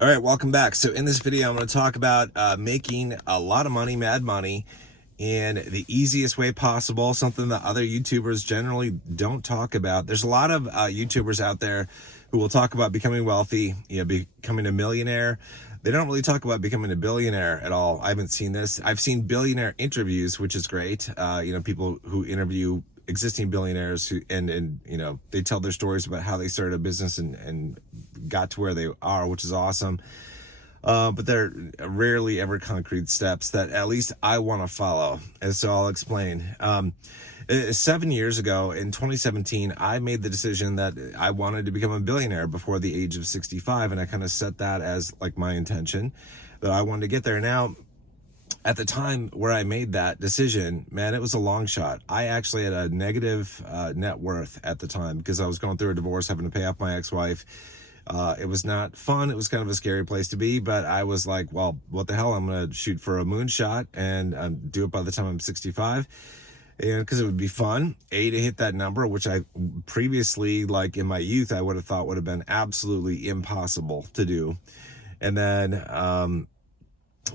All right, welcome back. So in this video, I'm going to talk about making a lot of money, mad money, in the easiest way possible, something that other YouTubers generally don't talk about. There's a lot of YouTubers out there who will talk about becoming wealthy, becoming a millionaire. They don't really talk about becoming a billionaire at all. I haven't seen this. I've seen billionaire interviews, which is great. People who interview existing billionaires and they tell their stories about how they started a business and got to where they are, which is awesome. But they're rarely ever concrete steps that at least I want to follow. And so I'll explain. 7 years ago in 2017, I made the decision that I wanted to become a billionaire before the age of 65. And I kind of set that as like my intention that I wanted to get there. Now, at the time where I made that decision, man, it was a long shot. I actually had a negative net worth at the time because I was going through a divorce, having to pay off my ex-wife. It was not fun. It was kind of a scary place to be, but I was like, well, what the hell? I'm going to shoot for a moonshot and do it by the time I'm 65. And because it would be fun, to hit that number, which I previously, like in my youth, I would have thought would have been absolutely impossible to do. And then,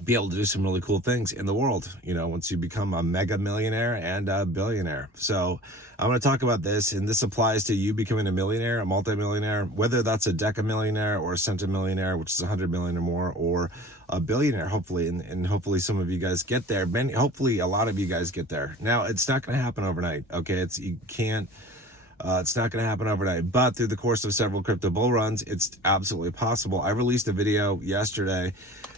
be able to do some really cool things in the world, once you become a mega millionaire and a billionaire. So I'm going to talk about this, and this applies to you becoming a millionaire, a multimillionaire, whether that's a decamillionaire or a centimillionaire, which is 100 million or more, or a billionaire, hopefully. And hopefully some of you guys get there. Hopefully a lot of you guys get there. Now, it's not going to happen overnight. Okay. It's not going to happen overnight, but through the course of several crypto bull runs, it's absolutely possible. I released a video yesterday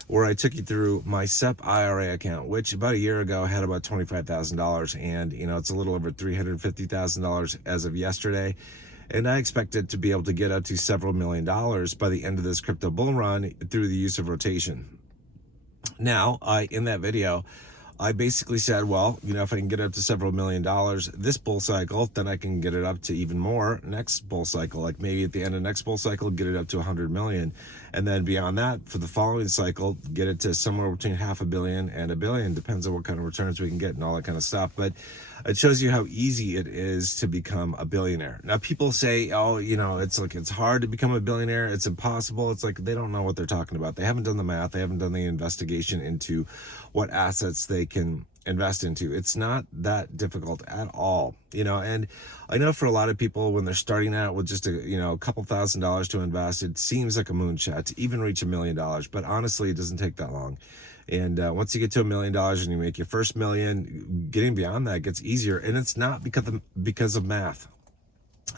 where I took you through my SEP IRA account, which about a year ago had about $25,000, and it's a little over $350,000 as of yesterday. And I expect it to be able to get up to several $1,000,000 by the end of this crypto bull run through the use of rotation. Now, in that video, I basically said, well, if I can get it up to several $1,000,000 this bull cycle, then I can get it up to even more next bull cycle. Like maybe at the end of next bull cycle, get it up to 100 million. And then beyond that, for the following cycle, get it to somewhere between $500 million and $1 billion. Depends on what kind of returns we can get and all that kind of stuff. But it shows you how easy it is to become a billionaire. Now, people say, oh, it's hard to become a billionaire. It's impossible. It's like they don't know what they're talking about. They haven't done the math. They haven't done the investigation into what assets they can invest into. It's not that difficult at all, and I know for a lot of people when they're starting out with just a couple $1,000s to invest, it seems like a moonshot to even reach $1 million, but honestly it doesn't take that long. And once you get to $1 million and you make your first million, getting beyond that gets easier. And it's not because of math.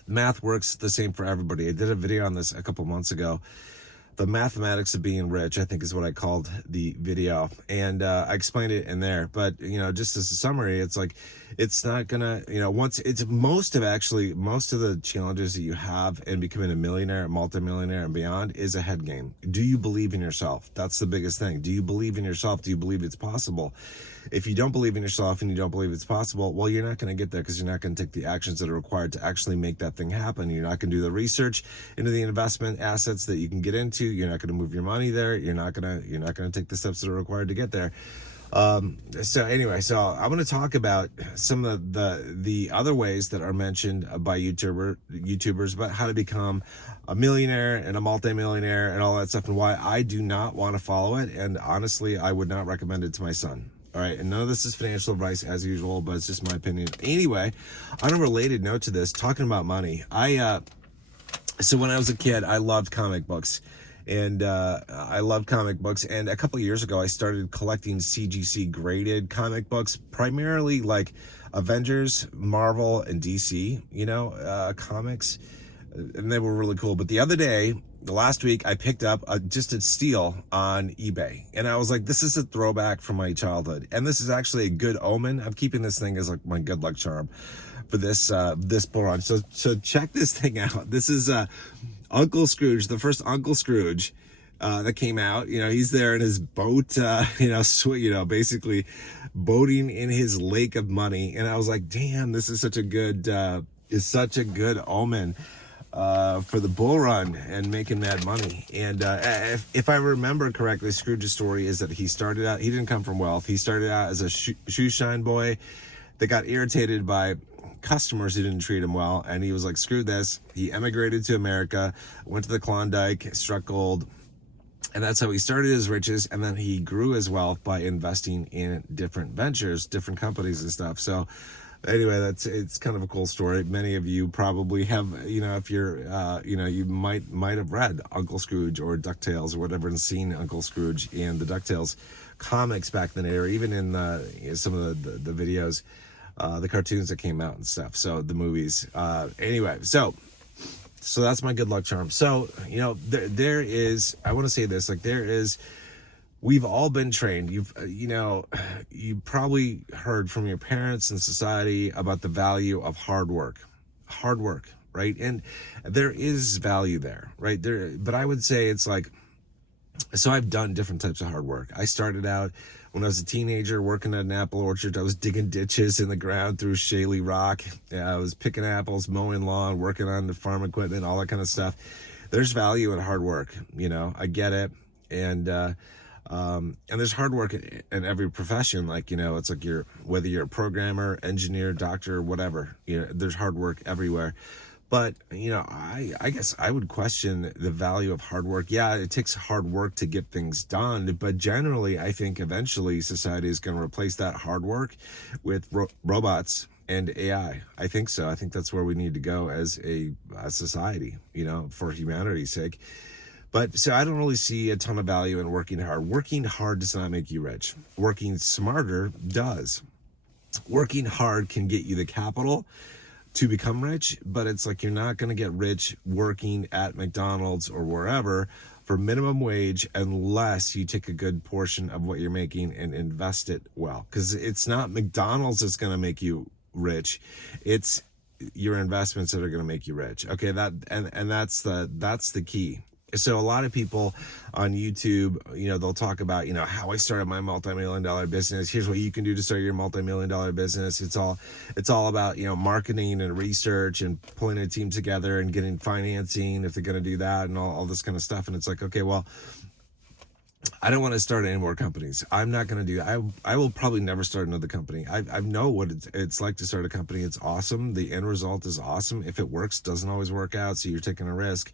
Math works the same for everybody. I did a video on this a couple months ago. The mathematics of being rich, I think, is what I called the video, and I explained it in there. But just as a summary, it's like it's not gonna, once it's most of the challenges that you have in becoming a millionaire, multimillionaire, and beyond is a head game. Do you believe in yourself? That's the biggest thing. Do you believe in yourself? Do you believe it's possible? If you don't believe in yourself and you don't believe it's possible, well, you're not going to get there because you're not going to take the actions that are required to actually make that thing happen. You're not going to do the research into the investment assets that you can get into. You're not going to move your money there. You're not going to take the steps that are required to get there. So I'm going to talk about some of the other ways that are mentioned by YouTubers about how to become a millionaire and a multimillionaire and all that stuff, and why I do not want to follow it. And honestly, I would not recommend it to my son. All right, and none of this is financial advice as usual, but it's just my opinion. Anyway, on a related note to this, talking about money, so when I was a kid, I loved comic books. And I love comic books. And a couple of years ago, I started collecting CGC graded comic books, primarily like Avengers, Marvel, and DC, comics. And they were really cool. But the last week, I picked up just a steal on eBay. And I was like, this is a throwback from my childhood. And this is actually a good omen. I'm keeping this thing as like my good luck charm for this bull run. So check this thing out. This is Uncle Scrooge, the first Uncle Scrooge that came out. He's there in his boat, basically boating in his lake of money. And I was like, damn, this is such a good omen for the bull run and making mad money. And if I remember correctly, Scrooge's story is that he didn't come from wealth. He started out as a shoe shine boy that got irritated by customers who didn't treat him well, and he was like, screw this. He emigrated to America, went to the Klondike, struck gold, And that's how he started his riches, and then he grew his wealth by investing in different ventures, different companies and stuff. So anyway, it's kind of a cool story. Many of you probably have, if you're you might have read Uncle Scrooge or DuckTales or whatever, and seen Uncle Scrooge and the DuckTales comics back then, or even in some of the videos, the cartoons that came out and stuff. So the movies, anyway, so that's my good luck charm. So, there is, I want to say this, we've all been trained. You probably heard from your parents and society about the value of hard work, right? And there is value there, right? But I would say it's like, so I've done different types of hard work. I started out when I was a teenager working at an apple orchard. I was digging ditches in the ground through shaly rock. I was picking apples, mowing lawn, working on the farm equipment, all that kind of stuff. There's value in hard work. I get it. And there's hard work in every profession. It's like whether you're a programmer, engineer, doctor, whatever, there's hard work everywhere. But, I guess I would question the value of hard work. Yeah, it takes hard work to get things done, but generally, I think eventually society is going to replace that hard work with robots and AI. I think so. I think that's where we need to go as a society, for humanity's sake. But so I don't really see a ton of value in working hard. Working hard does not make you rich. Working smarter does. Working hard can get you the capital to become rich, but it's like you're not going to get rich working at McDonald's or wherever for minimum wage unless you take a good portion of what you're making and invest it well. Because it's not McDonald's that's going to make you rich, it's your investments that are going to make you rich. Okay, that's the key. So a lot of people on YouTube, they'll talk about, how I started my multi-million-dollar business. Here's what you can do to start your multi-million-dollar business. It's all about, marketing and research and pulling a team together and getting financing if they're going to do that and all this kind of stuff. And it's like, okay, well, I don't want to start any more companies. I'm not going to do that. I will probably never start another company. I know what it's like to start a company. It's awesome. The end result is awesome. If it works, doesn't always work out. So you're taking a risk.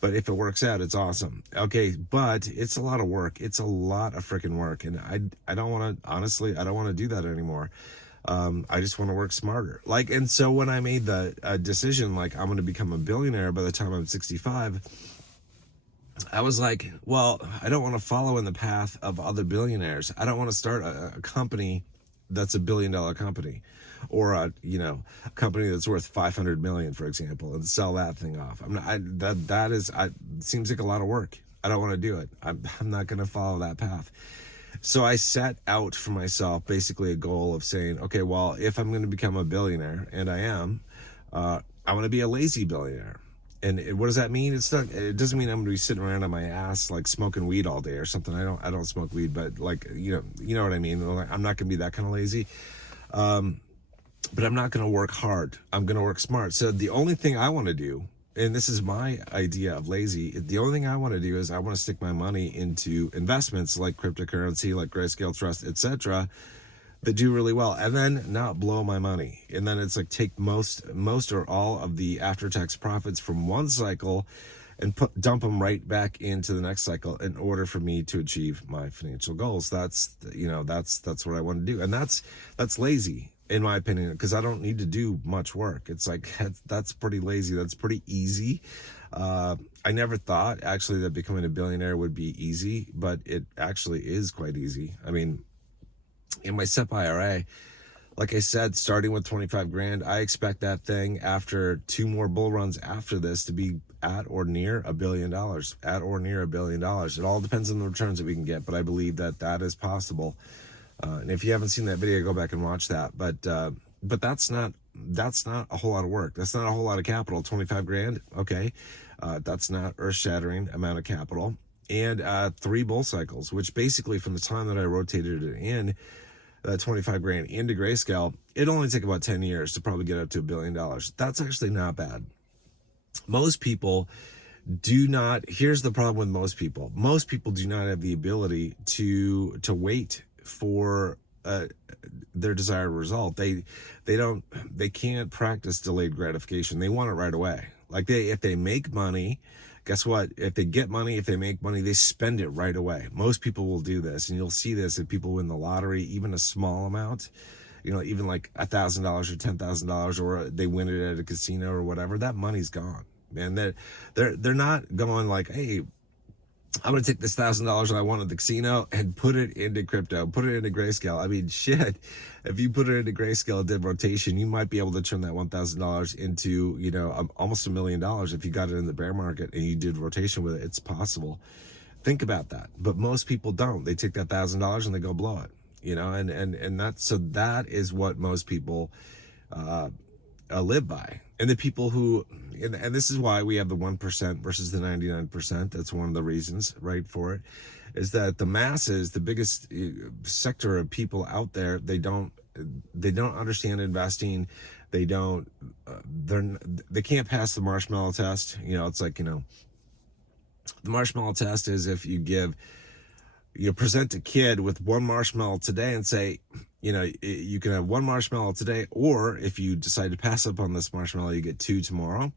But if it works out, it's awesome. Okay, but it's a lot of work. It's a lot of freaking work. And I don't want to, honestly, I don't want to do that anymore. I just want to work smarter. And so when I made the decision, I'm going to become a billionaire by the time I'm 65, I was like, well, I don't want to follow in the path of other billionaires. I don't want to start a company that's $1 billion company, or a company that's worth 500 million, for example, and sell that thing off. It seems like a lot of work. I don't want to do it. I'm not going to follow that path. So I set out for myself basically a goal of saying, okay, well, if I'm going to become a billionaire, and I am, I want to be a lazy billionaire. And what does that mean? It doesn't mean I'm going to be sitting around on my ass smoking weed all day or something. I don't smoke weed, but you know what I mean. I'm not going to be that kind of lazy. But I'm not going to work hard. I'm going to work smart. So the only thing I want to do, and this is my idea of lazy, the only thing I want to do is I want to stick my money into investments like cryptocurrency, like Grayscale Trust, etc., that do really well, and then not blow my money. And then it's like take most or all of the after-tax profits from one cycle and dump them right back into the next cycle in order for me to achieve my financial goals. That's what I want to do. And that's lazy, in my opinion, because I don't need to do much work. It's like, that's pretty lazy. That's pretty easy. I never thought actually that becoming a billionaire would be easy, but it actually is quite easy. I mean, in my SEP IRA, like I said, starting with 25 grand, I expect that thing after 2 more bull runs after this to be at or near $1 billion, It all depends on the returns that we can get, but I believe that is possible. And if you haven't seen that video, go back and watch that. But that's not a whole lot of work. That's not a whole lot of capital. 25 grand. Okay. That's not earth-shattering amount of capital. And 3 bull cycles, which basically from the time that I rotated it in, 25 grand into Grayscale, it only took about 10 years to probably get up to $1 billion. That's actually not bad. Most people do not, here's the problem with most people. Most people do not have the ability to wait for their desired result. They can't practice delayed gratification. They want it right away. If they make money, guess what? If they get money, if they make money, they spend it right away. Most people will do this, and you'll see this if people win the lottery, even a small amount, even like $1,000 or $10,000, or they win it at a casino or whatever. That money's gone, man. They're not going like, hey, I'm going to take this $1,000 that I won at the casino and put it into crypto, put it into Grayscale. I mean, shit, if you put it into Grayscale and did rotation, you might be able to turn that $1,000 into, almost $1 million if you got it in the bear market and you did rotation with it. It's possible. Think about that. But most people don't. They take that $1,000 and they go blow it, and that is what most people live by. And the people who, and this is why we have the 1% versus the 99%. That's one of the reasons, right, for it, is that the masses, the biggest sector of people out there, they don't understand investing. They can't pass the marshmallow test. It's like, the marshmallow test is if you present a kid with one marshmallow today and say, you can have one marshmallow today, or if you decide to pass up on this marshmallow, you get 2 tomorrow.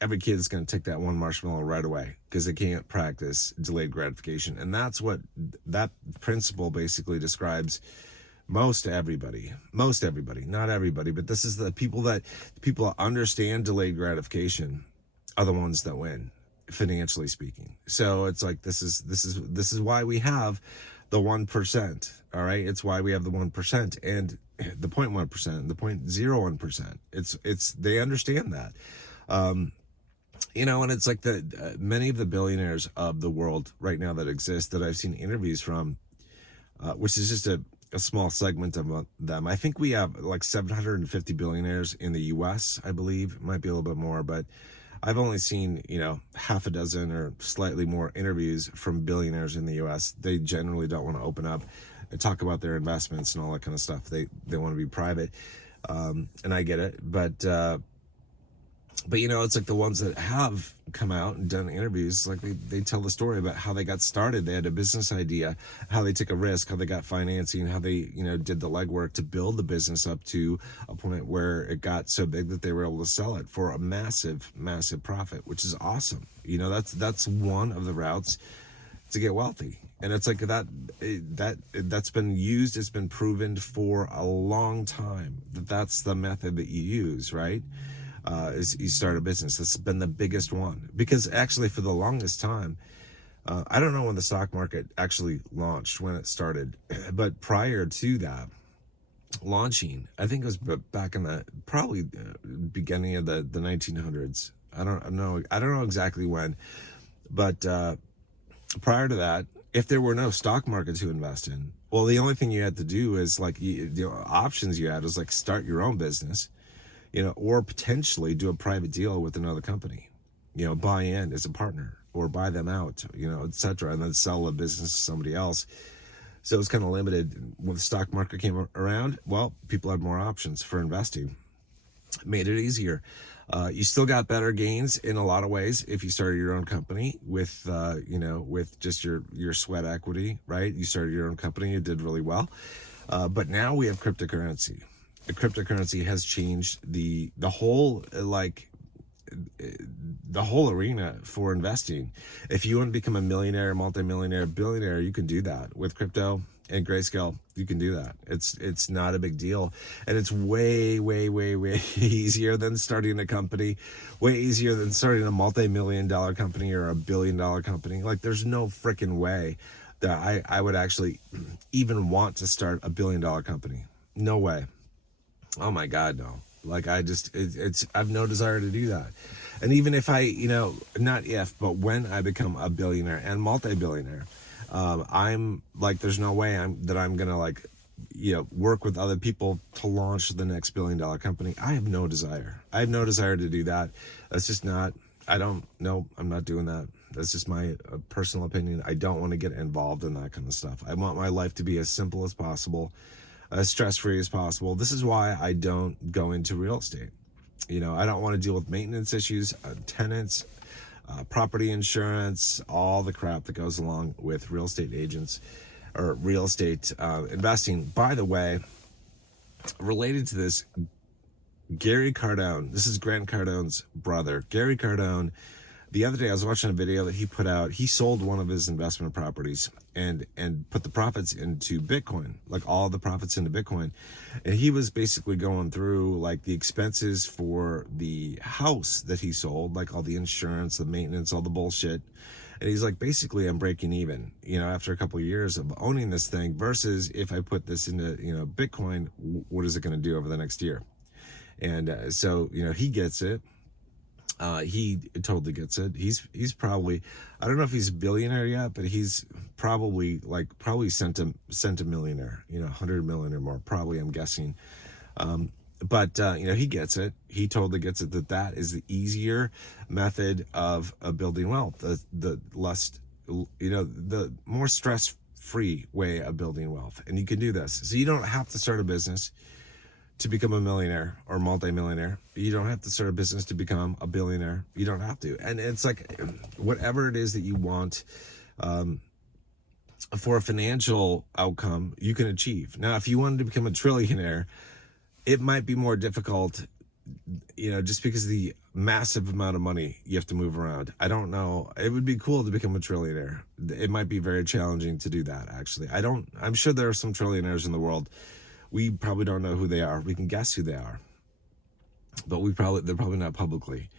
Every kid is going to take that one marshmallow right away because they can't practice delayed gratification. And that's what that principle basically describes most everybody, not everybody, but this is the people that understand delayed gratification are the ones that win, financially speaking. So it's like, this is why we have the 1%. All right. It's why we have the 1% and the 0.1%, the 0.01%. They understand that. And it's like many of the billionaires of the world right now that exist that I've seen interviews from, which is just a small segment of them. I think we have like 750 billionaires in the US, I believe. It might be a little bit more, but I've only seen, half a dozen or slightly more interviews from billionaires in the US. They generally don't want to open up and talk about their investments and all that kind of stuff. They want to be private. And I get it. But it's like the ones that have come out and done interviews, like they tell the story about how they got started. They had a business idea, how they took a risk, how they got financing, how they, did the legwork to build the business up to a point where it got so big that they were able to sell it for a massive, massive profit, which is awesome. That's one of the routes to get wealthy. And it's like that's been used, it's been proven for a long time that's the method that you use, right? Is you start a business. That's been the biggest one, because actually for the longest time, I don't know when the stock market actually launched, when it started, but prior to that launching, I think it was back in the probably beginning of the 1900s. I don't know exactly when, but prior to that, if there were no stock market to invest in, well, the only thing you had to do is the options you had was like start your own business, or potentially do a private deal with another company, buy in as a partner or buy them out, etc., and then sell a business to somebody else. So it was kind of limited. When the stock market came around, well, people had more options for investing. It made it easier. You still got better gains in a lot of ways if you started your own company with, with just your sweat equity, right? You started your own company, you did really well. But now we have cryptocurrency. The cryptocurrency has changed the whole arena for investing. If you want to become a millionaire, multimillionaire, billionaire, you can do that with crypto and Grayscale. You can do that. It's not a big deal, and it's way, way, way, way easier than starting a company, way easier than starting a multi-million-dollar company or a billion-dollar company. Like, there's no freaking way that I would actually even want to start a billion-dollar company. No way. Oh my God, no. Like, I've no desire to do that. And even if not if, but when I become a billionaire and multi-billionaire, I'm like, there's no way I'm gonna work with other people to launch the next billion-dollar company. I have no desire. I have no desire to do that. That's just not, I'm not doing that. That's just my personal opinion. I don't want to get involved in that kind of stuff. I want my life to be as simple as possible, as stress-free as possible. This is why I don't go into real estate. I don't want to deal with maintenance issues, tenants, property insurance, all the crap that goes along with real estate agents or real estate investing. By the way, related to this, Gary Cardone, this is Grant Cardone's brother. Gary Cardone The other day I was watching a video that he put out. He sold one of his investment properties and put the profits into Bitcoin, like all the profits into Bitcoin. And he was basically going through like the expenses for the house that he sold, like all the insurance, the maintenance, all the bullshit. And he's like, basically, I'm breaking even, after a couple of years of owning this thing, versus if I put this into, Bitcoin, what is it going to do over the next year? And so, he gets it. He totally gets it. He's probably, I don't know if he's a billionaire yet, but he's probably sent a millionaire, 100 million or more, probably, I'm guessing. But he gets it. He totally gets it that is the easier method of building wealth, the less, the more stress-free way of building wealth. And you can do this. So you don't have to start a business to become a millionaire or multimillionaire. You don't have to start a business to become a billionaire. You don't have to. And it's like, whatever it is that you want, for a financial outcome, you can achieve. Now, if you wanted to become a trillionaire, it might be more difficult, just because of the massive amount of money you have to move around. I don't know. It would be cool to become a trillionaire. It might be very challenging to do that, actually. I'm sure there are some trillionaires in the world. We probably don't know who they are. We can guess who they are, but they're probably not publicly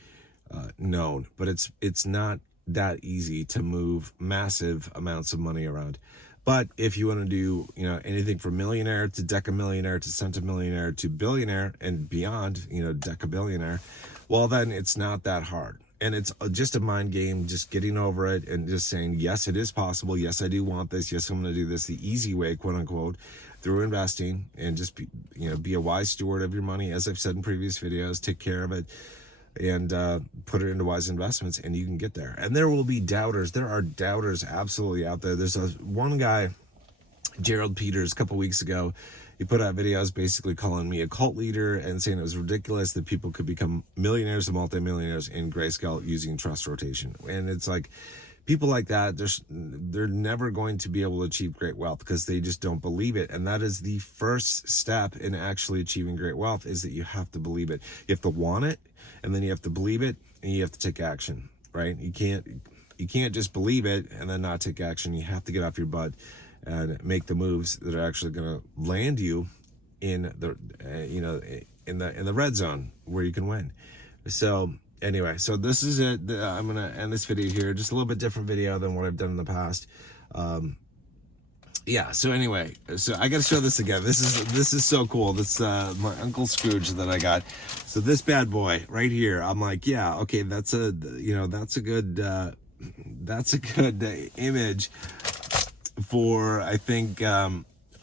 known. But it's not that easy to move massive amounts of money around. But if you want to do, anything from millionaire to decamillionaire to centimillionaire to billionaire and beyond, decabillionaire, well, then it's not that hard. And it's just a mind game, just getting over it and just saying, yes, it is possible. Yes, I do want this. Yes, I'm going to do this the easy way, quote unquote, through investing, and just be a wise steward of your money. As I've said in previous videos, take care of it and put it into wise investments, and you can get there. And there will be doubters. There are doubters absolutely out there. There's one guy, Gerald Peters, a couple weeks ago. He put out videos basically calling me a cult leader and saying it was ridiculous that people could become millionaires and multimillionaires in grayscale using trust rotation. And it's like, people like that, they're never going to be able to achieve great wealth because they just don't believe it. And that is the first step in actually achieving great wealth, is that you have to believe it. You have to want it, and then you have to believe it, and you have to take action, right? You can't just believe it and then not take action. You have to get off your butt and make the moves that are actually going to land you in the in the red zone where you can win. So anyway, so this is it. I'm going to end this video here. Just a little bit different video than what I've done in the past. Yeah, so anyway, so I got to show this again. This is so cool. This my Uncle Scrooge that I got. So this bad boy right here, I'm like, yeah, okay, that's a good image for, I think,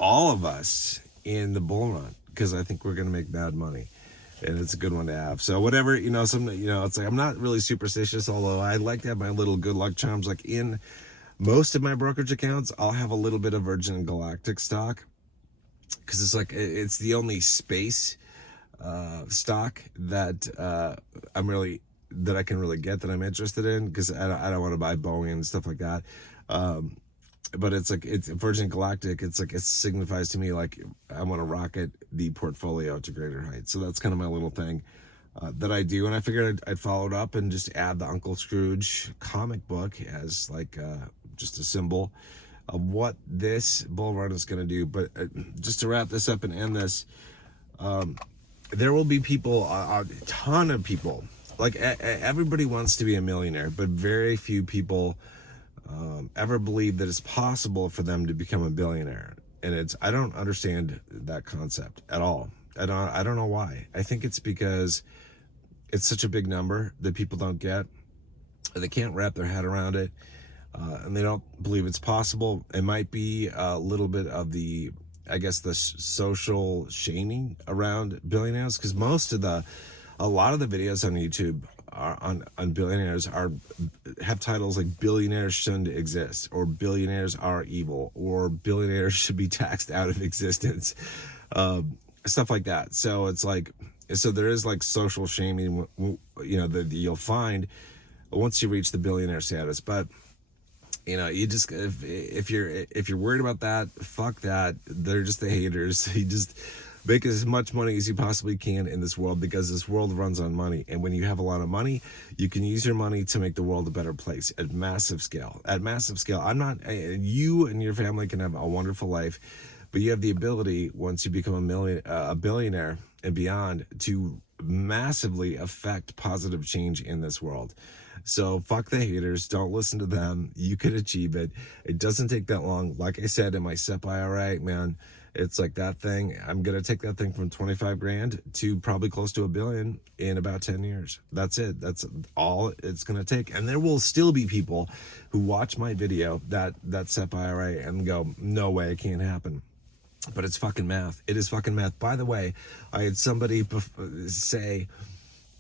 all of us in the bull run, because I think we're going to make bad money. And it's a good one to have. So whatever, it's like, I'm not really superstitious, although I like to have my little good luck charms. Like in most of my brokerage accounts, I'll have a little bit of Virgin Galactic stock, because it's like, it's the only space stock that I can really get, that I'm interested in, because I don't want to buy Boeing and stuff like that. But it's like, it's Virgin Galactic. It's like, it signifies to me like I want to rocket the portfolio to greater heights. So that's kind of my little thing that I do. And I figured I'd follow it up and just add the Uncle Scrooge comic book as like just a symbol of what this bull run is going to do. But just to wrap this up and end this, there will be people, a ton of people, like everybody wants to be a millionaire, but very few people ever believe that it's possible for them to become a billionaire. And I don't understand that concept at all. I don't know why. I think it's because it's such a big number that people don't get. They can't wrap their head around it. And they don't believe it's possible. It might be a little bit of the social shaming around billionaires, because a lot of the videos on YouTube on billionaires have titles like "Billionaires Shouldn't Exist," or "Billionaires Are Evil," or "Billionaires Should Be Taxed Out of Existence," stuff like that. So it's like, so there is like social shaming, that you'll find once you reach the billionaire status. But you just, if you're worried about that, fuck that. They're just the haters. Make as much money as you possibly can in this world, because this world runs on money. And when you have a lot of money, you can use your money to make the world a better place at massive scale. At massive scale, you and your family can have a wonderful life, but you have the ability, once you become a billionaire and beyond, to massively affect positive change in this world. So fuck the haters. Don't listen to them. You could achieve it. It doesn't take that long. Like I said in my SEP IRA, man, it's like that thing. I'm going to take that thing from 25 grand to probably close to $1 billion in about 10 years. That's it. That's all it's going to take. And there will still be people who watch my video, that SEP IRA, and go, no way, it can't happen. But it's fucking math. It is fucking math. By the way, I had somebody say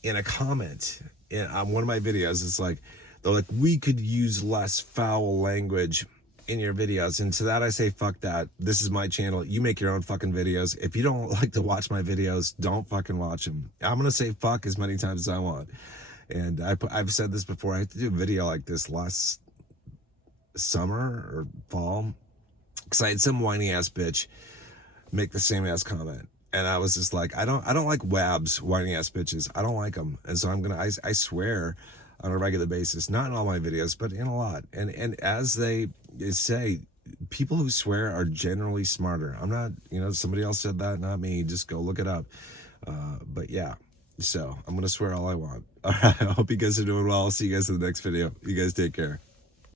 in a comment on one of my videos, it's like, they're like, we could use less foul language in your videos. And to that I say, fuck that. This is my channel. You make your own fucking videos. If you don't like to watch my videos, don't fucking watch them. I'm gonna say fuck as many times as I want. And I've said this before. I had to do a video like this last summer or fall, because I had some whiny ass bitch make the same ass comment, and I was just like, I don't like wabs, whiny ass bitches. I don't like them. And so I swear on a regular basis, not in all my videos, but in a lot. And as they say, people who swear are generally smarter. I'm not, somebody else said that, not me. Just go look it up. But yeah, so I'm gonna swear all I want. All right, I hope you guys are doing well. I'll see you guys in the next video. You guys take care.